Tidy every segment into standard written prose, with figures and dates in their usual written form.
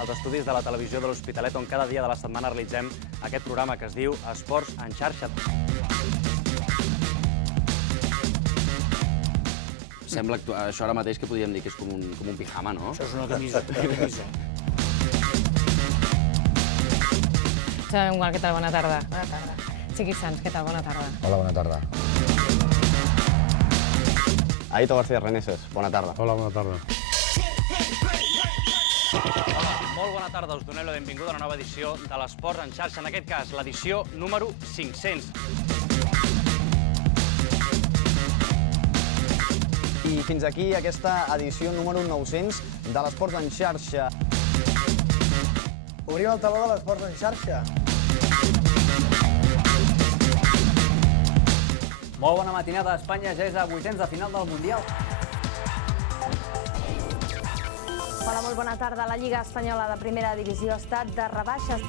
Els estudis de la televisió de l'Hospitalet, on cada dia de la setmana realitzem aquest programa que es diu Esports en xarxa. Sembla això ara mateix que podríem dir que és com un pijama, no? Això és una camisa. Sabem igual, què tal? Bona tarda. Bona tarda. Xiquis Sans, què tal? Bona tarda. Hola, bona tarda. Aito García Reneses, bona tarda. Hola, bona tarda. Hola, molt bona tarda. Us donem la benvinguda a una nova edició de l'Esport en xarxa. En aquest cas, l'edició número 500. I fins aquí aquesta edició número 900 de l'Esports en xarxa. Obrim el taló de l'Esports en xarxa. Molt bona matinada. Espanya ja és a vuitens de final del Mundial. Hola, molt bona tarda. La Lliga Espanyola de Primera Divisió ha estat de rebaixes.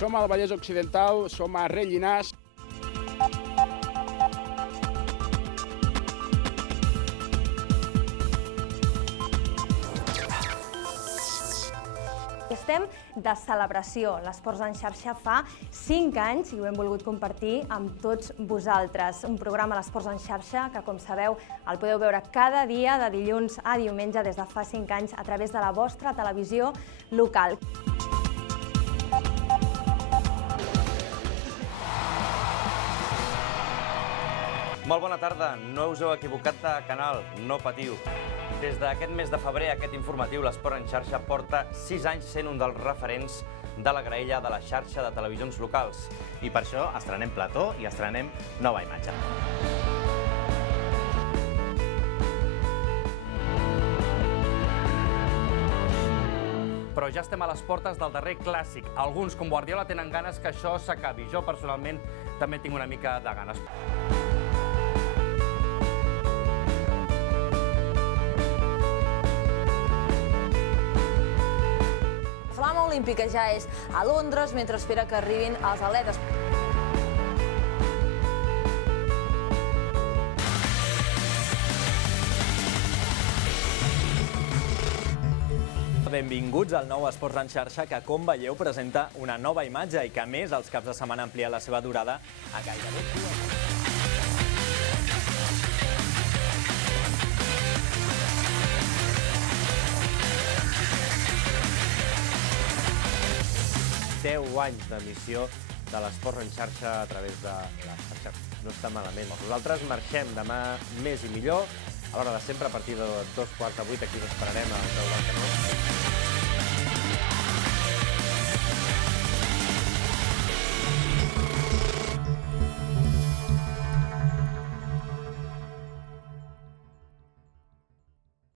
Som al Vallès Occidental, som a Rellinars. Estem de celebració. L'Esports en xarxa fa 5 anys i ho hem volgut compartir amb tots vosaltres. Un programa, l'Esports en xarxa, que com sabeu el podeu veure cada dia de dilluns a diumenge des de fa 5 anys a través de la vostra televisió local. Molt bona tarda. No us heu equivocat de canal, no patiu. Des d'aquest mes de febrer, aquest informatiu, l'Esport en xarxa porta 6 anys sent un dels referents de la graella de la xarxa de televisions locals. I per això estrenem plató i estrenem nova imatge. Però ja estem a les portes del darrer clàssic. Alguns, com Guardiola, tenen ganes que això s'acabi. Jo, personalment, també tinc una mica de ganes. La flama olímpica ja és a Londres mentre espera que arribin els atletes. Benvinguts al nou Esports en xarxa que, com veieu, presenta una nova imatge i que, a més, els caps de setmana amplia la seva durada a gairebé 2 hores. 10 anys d'emissió de l'Esport en xarxa a través de la xarxa. No està malament. Nosaltres marxem demà més i millor, a l'hora de sempre, a partir de 7:45, aquí us esperarem al peu del canó.